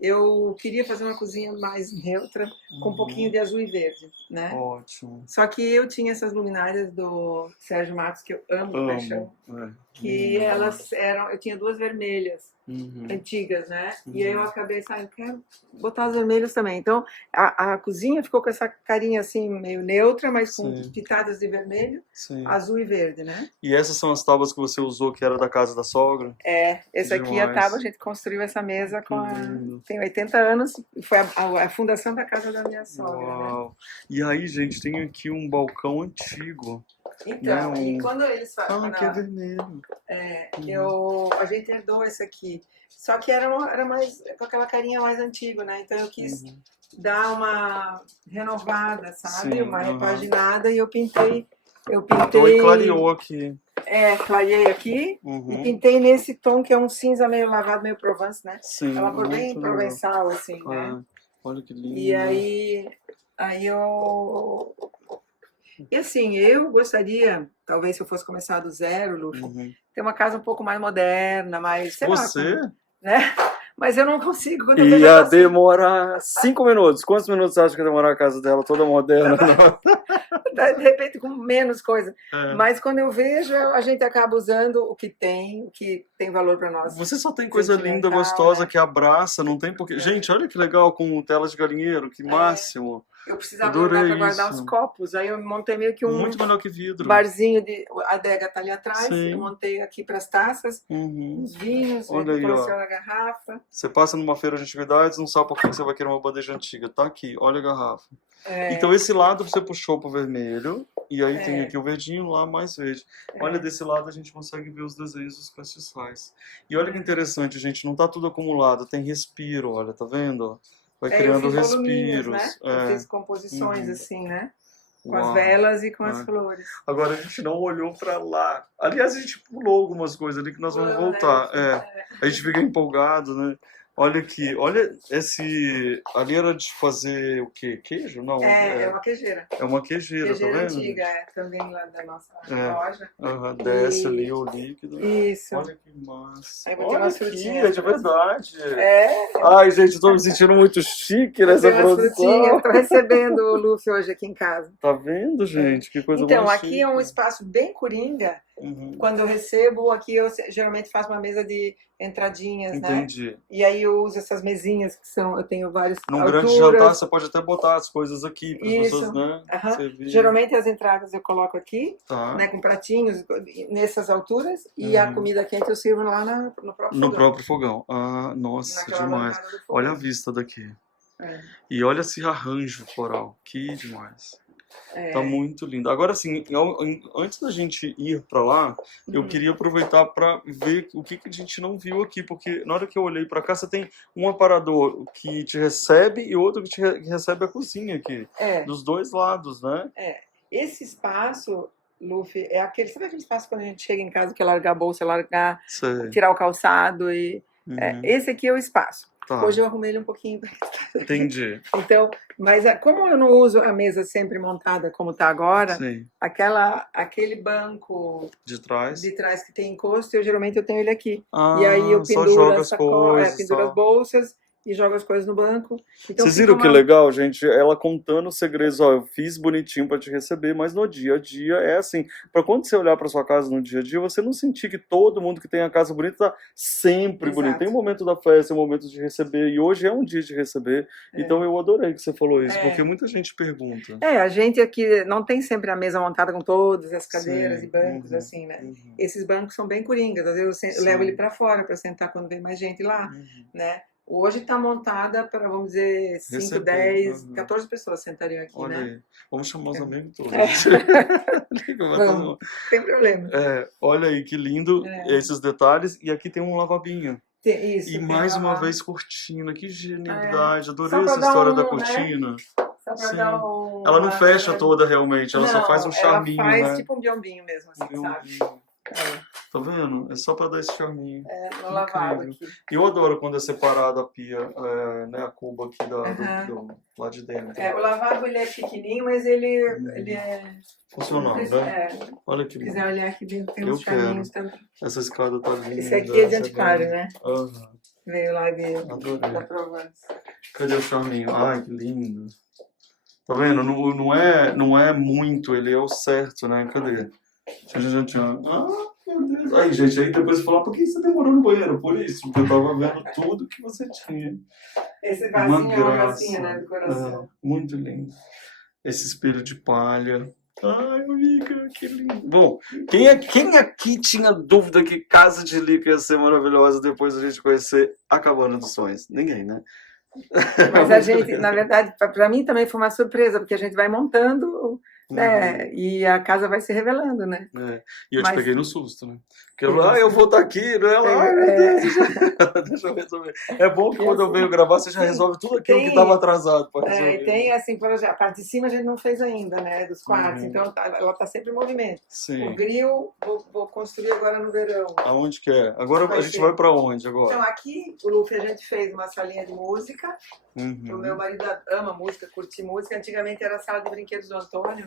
Eu queria fazer uma cozinha mais neutra, com um pouquinho Uhum. de azul e verde, né? Ótimo. Só que eu tinha essas luminárias do Sérgio Matos, que eu amo de paixão, Amo. É, que elas eram, eu tinha duas vermelhas, Uhum. antigas, né? Uhum. E aí eu acabei saindo, quero botar as vermelhas também. Então a cozinha ficou com essa carinha assim, meio neutra, mas com Sim. pitadas de vermelho, Sim. azul e verde, né? E essas são as tábuas que você usou, que era da casa da sogra? Essa aqui é a Demais. tábua, a gente construiu essa mesa Que lindo. tem 80 anos, e foi a fundação da casa da minha sogra, né? Uau. E aí, gente, tem aqui um balcão antigo. Então, Né? e quando eles falam, que é vermelho. a gente herdou esse aqui. Só que era mais com aquela carinha mais antiga, né? Então eu quis dar uma renovada, sabe? Sim, uma repaginada e eu pintei. Então aí clareou aqui. Clareei aqui e pintei nesse tom que é um cinza meio lavado, meio Provence, né? Sim, É uma cor bem muito provençal, assim, né? Olha que lindo. E aí eu... E assim, eu gostaria, talvez se eu fosse começar do zero, Luffy, ter uma casa um pouco mais moderna, mais, sei lá, né? Mas eu não consigo. Quando eu Ia demorar 5 minutos. Quantos minutos você acha que ia demorar a casa dela toda moderna? De repente com menos coisa. Mas quando eu vejo, a gente acaba usando o que tem valor para nós. Você só tem coisa linda, gostosa, que abraça, não tem porquê. Gente, olha que legal com tela de galinheiro, que máximo. Eu precisava de um lugar para guardar os copos, aí eu montei meio que um muito melhor que vidro. Barzinho, a adega tá ali atrás, eu montei aqui para as taças, os vinhos, olha aí, coleciona a garrafa. Você passa numa feira de antiguidades, não sabe por que você vai querer uma bandeja antiga. Tá aqui, olha a garrafa. Então esse lado você puxou pro vermelho, e aí tem aqui o verdinho, lá mais verde. Olha, desse lado a gente consegue ver os desenhos dos castiçais. E olha que interessante, gente, não tá tudo acumulado, tem respiro, olha, tá vendo? Vai criando respiros. Né? Eu fiz composições assim, né? Com as velas e com as flores. Agora a gente não olhou para lá. Aliás, a gente pulou algumas coisas ali que nós vamos voltar. A gente fica empolgado, né? Olha aqui, olha esse... Ali era de fazer o quê? Queijo? Não. É uma queijeira. É uma queijeira, tá vendo? Antiga, também lá da nossa loja. Desce ali o líquido. Isso. Olha que massa. Aí olha aqui, é de verdade. Ai, gente, estou me sentindo muito chique nessa produção. Estou recebendo o Luffy hoje aqui em casa. Tá vendo, gente? Que coisa Então, mais aqui chique. é um espaço bem coringa. Quando eu recebo, aqui eu geralmente faço uma mesa de entradinhas, Entendi. né? E aí eu uso essas mesinhas que são, eu tenho várias Num alturas. grande jantar você pode até botar as coisas aqui para as pessoas, né? Geralmente as entradas eu coloco aqui, né, com pratinhos nessas alturas, e a comida quente eu sirvo lá no próprio fogão. No próprio fogão. Ah, nossa, demais. Olha a vista daqui. E olha esse arranjo floral, que demais. Tá muito lindo. Agora, assim, antes da gente ir pra lá, eu queria aproveitar para ver o que a gente não viu aqui, porque na hora que eu olhei pra cá, você tem um aparador que te recebe e outro que recebe a cozinha aqui. Dos dois lados, né? Esse espaço, Luffy, é aquele... Sabe aquele espaço quando a gente chega em casa que é largar a bolsa, largar, tirar o calçado e... esse aqui é o espaço. Hoje eu arrumei ele um pouquinho. Entendi. Então, mas como eu não uso a mesa sempre montada como está agora, aquele banco de trás que tem encosto, eu tenho ele aqui. Ah, e aí eu penduro as penduro as bolsas e jogo as coisas no banco. Então, vocês viram que legal, gente? Ela contando os segredos. Ó, eu fiz bonitinho para te receber, mas no dia a dia é assim. Para quando você olhar para sua casa no dia a dia, você não sentir que todo mundo que tem a casa bonita tá sempre bonito. Tem um momento da festa, um momento de receber, e hoje é um dia de receber. Então eu adorei que você falou isso, porque muita gente pergunta. A gente aqui não tem sempre a mesa montada com todas as cadeiras e bancos, assim, né? Esses bancos são bem coringas. Às vezes eu levo ele para fora para sentar quando vem mais gente lá, né? Hoje está montada para, vamos dizer, 5, Receber, 10, uhum. 14 pessoas sentariam aqui, Olha né? aí. Vamos chamar os amigos todos. É. Liga pra todo Vamos, mundo. sem problema. Olha aí que lindo É. esses detalhes. E aqui tem um lavabinho. Isso, E tem mais uma lavabo. vez cortina. Que genialidade. Adorei Só pra essa dar história da né? cortina. Só pra Sim. dar Ela não fecha toda realmente, ela só faz um charminho, ela faz né? tipo um biombinho mesmo, assim, sabe? Tá vendo? É só pra dar esse charminho. No lavabo aqui. E eu adoro quando é separada a pia, né? A cuba aqui lá de dentro. O lavabo ele é pequenininho, mas ele é funcional, né? Olha que se lindo. quiser olhar aqui dentro, tem Eu uns charminhos também. Essa escada tá linda. Esse aqui é de antiquário, né? Aham. Veio lá Adorei. da Provence. Cadê o charminho? Ai, que lindo. Tá vendo? Não é muito, ele é o certo, né? Cadê? Tchan, tchan, tchan. Meu Deus. Aí, gente, aí depois você fala, por que você demorou no banheiro? Por isso, porque eu tava vendo tudo que você tinha. Esse vasinho é uma gracinha, né, do coração. Muito lindo. Esse espelho de palha. Ai, amiga, que lindo. Bom, quem aqui tinha dúvida que Casa de Lica ia ser maravilhosa depois da gente conhecer a Cabana dos Sonhos? Ninguém, né? Mas a gente, na verdade, para mim também foi uma surpresa, porque a gente vai montando, né? E a casa vai se revelando, né? E eu te peguei no susto, né? Porque eu vou estar aqui, né? Ai, meu Deus, deixa eu resolver. É bom que quando eu venho gravar, você já resolve tudo aquilo que estava atrasado para resolver. E tem, assim, por exemplo, a parte de cima a gente não fez ainda, né? Dos quartos, então ela está sempre em movimento. Sim. O grill, vou construir agora no verão. Aonde que é? Agora a gente vai para onde agora? Então, aqui, o Luffy, a gente fez uma salinha de música. O meu marido ama música, curte música. Antigamente era a sala de brinquedos do Antônio.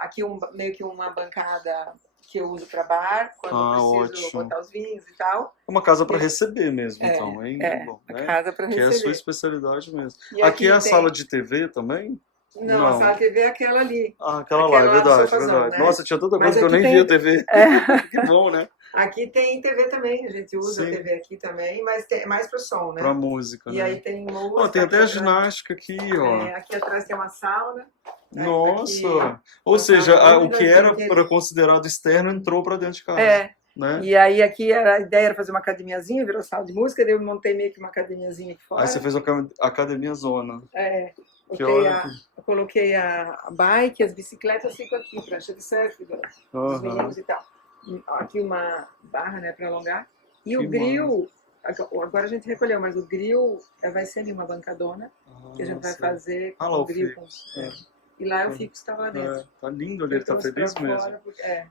Aqui meio que uma bancada que eu uso para bar, quando eu preciso botar os vinhos e tal. É uma casa para receber mesmo, então. Bom, né? Casa para receber. Que é a sua especialidade mesmo. E aqui é a sala de TV também? Não, a sala de TV é aquela ali. Aquela lá, é verdade, verdade. Né? Nossa, tinha tanta coisa que eu nem via TV. Que bom, né? Aqui tem TV também, a gente usa a TV aqui também, mas é mais pro som, né? Pra música, E aí tem música. Tem até a ginástica aqui, ó. Aqui atrás tem uma sauna. Nossa! Ou seja, o que era para considerado externo entrou para dentro de casa. Né? E aí aqui a ideia era fazer uma academiazinha, virou sala de música, daí eu montei meio que uma academiazinha aqui fora. Aí você fez uma academia zona. Eu coloquei a bike, as bicicletas, fico aqui, prancha de surf, dos meninos e tal. Aqui uma barra, né, para alongar. E o grill, agora a gente recolheu, mas o grill vai ser ali uma bancadona, que a gente vai fazer com o grill. E lá eu fico, estava lá dentro. Tá lindo ali, ele tá feliz mesmo.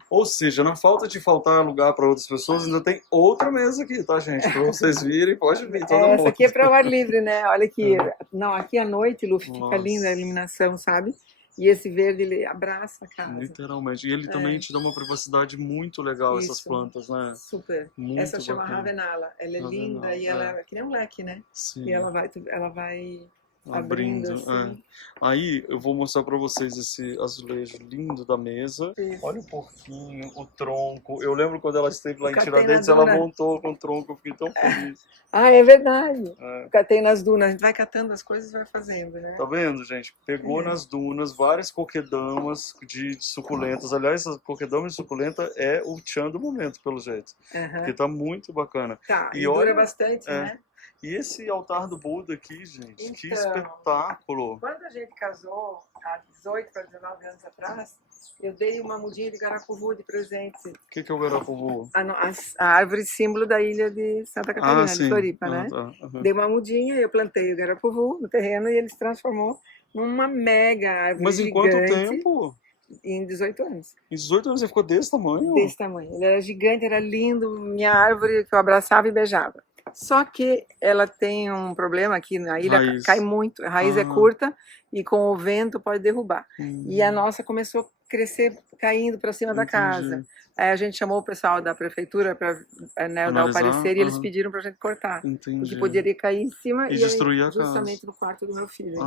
Ou seja, na falta de faltar lugar para outras pessoas, ainda tem outra mesa aqui, tá, gente? Para vocês virem, pode vir todo mundo. Essa aqui é para o ar livre, né? Olha aqui. Não, aqui à noite, Lu, fica linda a iluminação, sabe? E esse verde, ele abraça a casa. Literalmente. E ele também te dá uma privacidade muito legal, essas plantas, né? Super. Muito essa chama Ravenala. Ela é linda e ela é que nem um leque, né? Sim. E ela vai abrindo assim. Aí eu vou mostrar pra vocês esse azulejo lindo da mesa. Olha o porquinho, o tronco. Eu lembro quando ela esteve lá em Tiradentes, ela montou com o tronco, eu fiquei tão feliz. É verdade. Catei nas dunas, a gente vai catando as coisas e vai fazendo, né? Tá vendo, gente? Pegou nas dunas várias coquedamas de suculentas. Aliás, essa coquedama de suculenta é o tchan do momento, pelo jeito. Porque tá muito bacana. E dura bastante, né? E esse altar do Buda aqui, gente, então, que espetáculo! Quando a gente casou, há 18 para 19 anos atrás, eu dei uma mudinha de garacuvu de presente. O que é o garacuvu? A árvore símbolo da ilha de Santa Catarina, de Floripa, né? Dei uma mudinha, eu plantei o garacuvu no terreno e ele se transformou numa mega árvore. Mas em quanto tempo? Em 18 anos. Em 18 anos você ficou desse tamanho? Desse tamanho. Ele era gigante, era lindo, minha árvore que eu abraçava e beijava. Só que ela tem um problema aqui na ilha, cai muito, a raiz é curta e com o vento pode derrubar. E a nossa começou a crescer, caindo para cima da casa. Aí a gente chamou o pessoal da prefeitura para dar o parecer e eles pediram para a gente cortar. Porque poderia cair em cima e destruir a casa. Justamente no quarto do meu filho.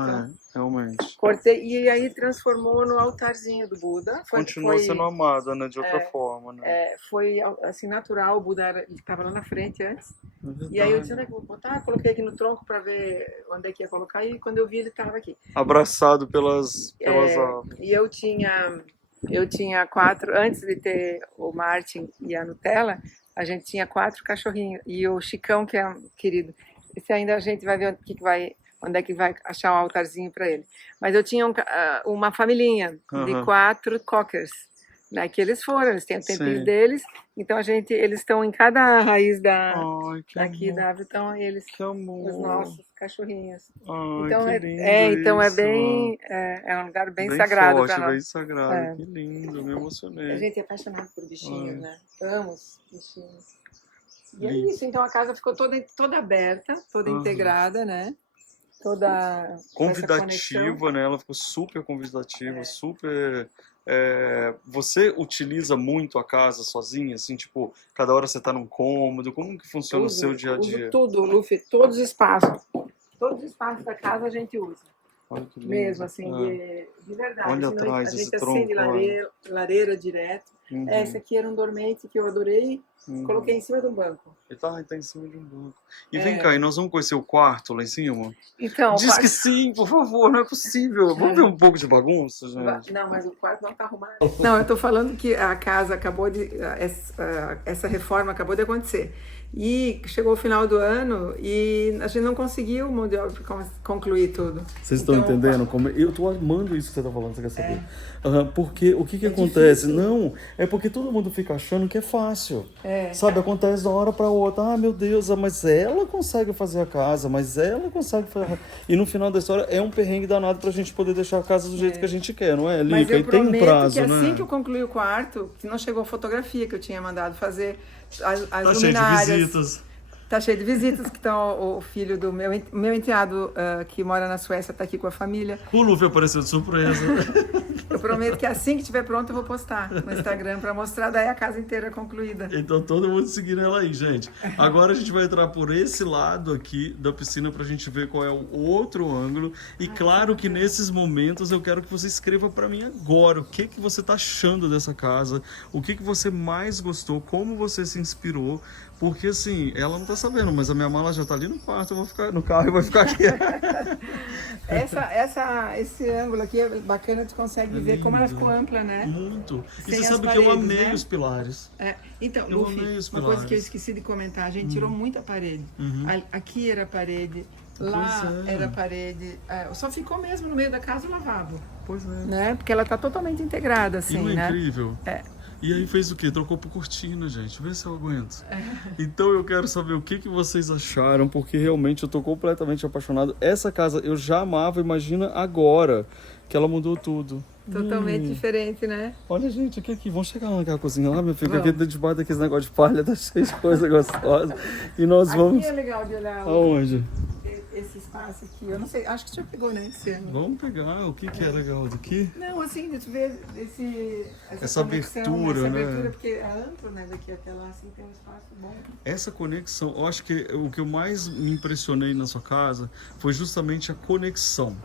Realmente. Cortei e aí transformou no altarzinho do Buda. Continua sendo amada, né, de outra forma. Né? Foi assim natural, o Buda estava lá na frente antes. E aí eu disse, onde é que eu vou botar? Coloquei aqui no tronco para ver onde é que ia colocar e quando eu vi ele estava aqui. Abraçado pelas árvores. E eu tinha 4, antes de ter o Martin e a Nutella, a gente tinha 4 cachorrinhos. E o Chicão, que é querido, Esse ainda a gente vai ver onde é que vai achar um altarzinho para ele. Mas eu tinha uma familhinha de Aham. 4 cockers, né? Que eles têm o tempinho Sim. deles. Então eles estão em cada raiz Ai, que daqui amor. da árvore, então eles, Que amor. os nossos cachorrinhos. Ai, Então que então lindo é isso. bem, é um lugar bem Bem sagrado forte, para nós. bem sagrado. É. Que lindo, me A emocionei. gente é apaixonado por bichinhos, Ai. né? Amo os bichinhos. E é Lindo. isso, então a casa ficou toda aberta, toda Aham. integrada, né? Toda essa conexão. Convidativa, né? Ela ficou super convidativa, É. super. Você utiliza muito a casa sozinha, assim, tipo, cada hora você tá num cômodo, como que funciona o seu dia a Uso dia? tudo, Luffy, todos os espaços. Todos os espaços da casa a gente usa. Olha que lindo. Mesmo, assim, de verdade. Olha Senão atrás a esse gente acende tronco. lareira direto. Uhum. Esse aqui era um dormente que eu adorei, coloquei em cima do banco. Ele tá em cima de um banco. E vem cá, e nós vamos conhecer o quarto lá em cima? Então, Diz que sim, por favor, não é possível. Vamos ver um pouco de bagunça, gente? Não, mas o quarto não tá arrumado. Não, eu tô falando que a casa essa reforma acabou de acontecer. E chegou o final do ano e a gente não conseguiu concluir tudo. Vocês estão Então, entendendo? Eu tô amando isso que você tá falando, você quer saber? Porque o que É acontece? difícil. Não, é porque todo mundo fica achando que é fácil. É. Sabe, acontece de uma hora pra outra. Ah, meu Deus, mas ela consegue fazer a casa, mas ela consegue fazer. E no final da história é um perrengue danado pra gente poder deixar a casa do jeito que a gente quer, não é, Lica? Mas eu E tem um prometo prazo, que né? assim que eu concluir o quarto, que não chegou a fotografia que eu tinha mandado fazer, as Tá cheio de luminárias. visitas. Tá cheio de visitas, que estão o filho do meu enteado, que mora na Suécia, tá aqui com a família. O Luffy apareceu de surpresa. Eu prometo que assim que estiver pronto eu vou postar no Instagram para mostrar daí a casa inteira concluída. Então todo mundo seguindo ela aí, gente. Agora a gente vai entrar por esse lado aqui da piscina pra gente ver qual é o outro ângulo. E claro que nesses momentos eu quero que você escreva pra mim agora o que você tá achando dessa casa, o que você mais gostou, como você se inspirou. Porque assim, ela não tá sabendo, mas a minha mala já tá ali no quarto, eu vou ficar no carro e vou ficar aqui. Esse ângulo aqui é bacana, tu consegue ver como ela ficou ampla, né? Muito. E Sem você as sabe que eu paredes, amei né? os pilares. Então, Eu Luffy, amei os uma coisa que eu pilares. esqueci de comentar, a gente tirou muita parede. Aqui era parede, lá Pois é. era parede. Só ficou mesmo no meio da casa o lavabo, Pois é. né? Porque ela tá totalmente integrada, E assim, não é né? incrível? E aí fez o quê? Trocou por cortina, gente. Vê se eu aguento. Então eu quero saber o que vocês acharam, porque realmente eu tô completamente apaixonado. Essa casa eu já amava, imagina agora que ela mudou tudo. Totalmente diferente, né? Olha, gente, aqui. Vamos chegar lá naquela cozinha lá, meu filho. Vamos. Aqui debaixo daqueles negócios de palha, tá cheio de coisa gostosa. E nós vamos... Aqui é legal de olhar Aonde? esse espaço aqui. Eu não sei, acho que você já pegou, né? Esse ano. Vamos pegar. O que é legal daqui? Não, assim, de tu ver Essa conexão, abertura, essa né? abertura, porque é amplo, né? Daqui até lá, assim, tem um espaço bom. Essa conexão, eu acho que o que eu mais me impressionei na sua casa foi justamente a conexão.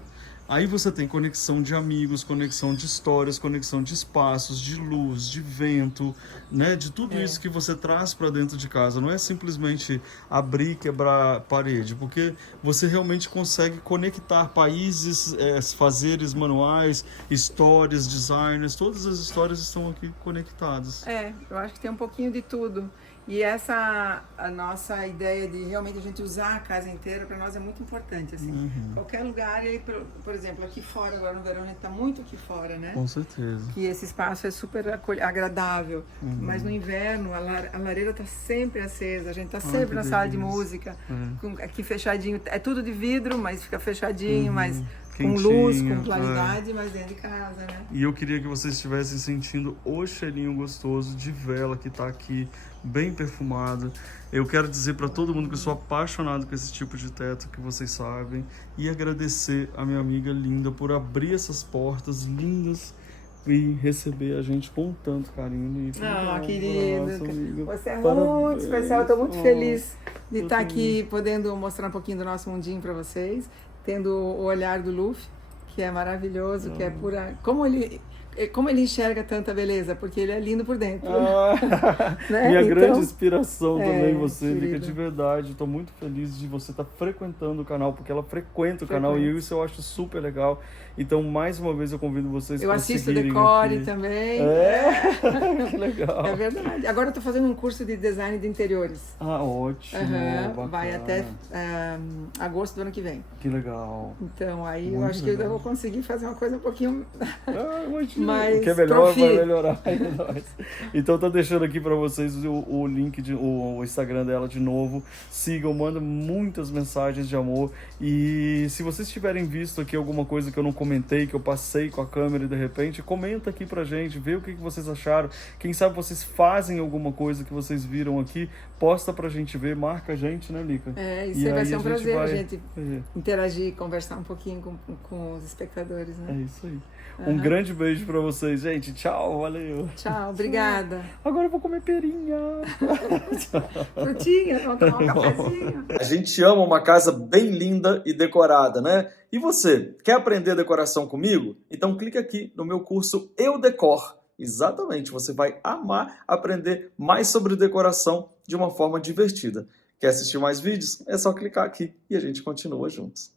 Aí você tem conexão de amigos, conexão de histórias, conexão de espaços, de luz, de vento, né? De tudo isso que você traz para dentro de casa. Não é simplesmente abrir e quebrar parede, porque você realmente consegue conectar países, fazeres manuais, histórias, designers, todas as histórias estão aqui conectadas. Eu acho que tem um pouquinho de tudo. E a nossa ideia de realmente a gente usar a casa inteira, para nós é muito importante, assim. Qualquer lugar, por exemplo, aqui fora, agora no verão, a gente está muito aqui fora, né? Com certeza. Que esse espaço é super agradável. Mas no inverno, a lareira está sempre acesa, a gente está sempre na sala de música, aqui fechadinho. É tudo de vidro, mas fica fechadinho, mas com luz, com claridade, mas dentro de casa, né? E eu queria que vocês estivessem sentindo o cheirinho gostoso de vela que tá aqui, bem perfumado. Eu quero dizer para todo mundo que eu sou apaixonado com esse tipo de teto, que vocês sabem, e agradecer a minha amiga linda por abrir essas portas lindas e receber a gente com tanto carinho. Querido, você é muito especial, eu estou muito feliz de estar aqui podendo mostrar um pouquinho do nosso mundinho para vocês, tendo o olhar do Luffy, que é maravilhoso, que é pura... Como ele como ele enxerga tanta beleza? Porque ele é lindo por dentro. Né? Minha Então, grande inspiração também, você, Lica, querido. de verdade. Estou muito feliz de você estar frequentando o canal, porque ela frequenta o canal e isso eu acho super legal. Então, mais uma vez, eu convido vocês Eu para assisto o seguirem Decore aqui. também. Que legal. É verdade. Agora eu estou fazendo um curso de design de interiores. Ah, ótimo. Aham, vai bacana. até agosto do ano que vem. Que legal. Então aí eu Muito acho que eu legal. vou conseguir fazer uma coisa um pouquinho Imagina. mais O que é melhor vai profi. melhorar. É nóis. Então tá deixando aqui pra vocês o link, o Instagram dela de novo. Sigam, mandam muitas mensagens de amor. E se vocês tiverem visto aqui alguma coisa que eu não comentei, que eu passei com a câmera e de repente, comenta aqui pra gente, vê o que vocês acharam. Quem sabe vocês fazem alguma coisa que vocês viram aqui, posta pra gente ver, marca a gente, né, Lica? Isso E vai aí ser um a gente prazer a vai- gente interagir, conversar um pouquinho com os espectadores, É né? isso aí. Um grande beijo pra vocês, gente. Tchau, valeu. Tchau, obrigada. Agora eu vou comer perinha. Frutinha, vamos tomar um cafezinho. A gente ama uma casa bem linda e decorada, né? E você, quer aprender decoração comigo? Então clica aqui no meu curso Eu Decor. Exatamente, você vai amar aprender mais sobre decoração de uma forma divertida. Quer assistir mais vídeos? É só clicar aqui e a gente continua juntos.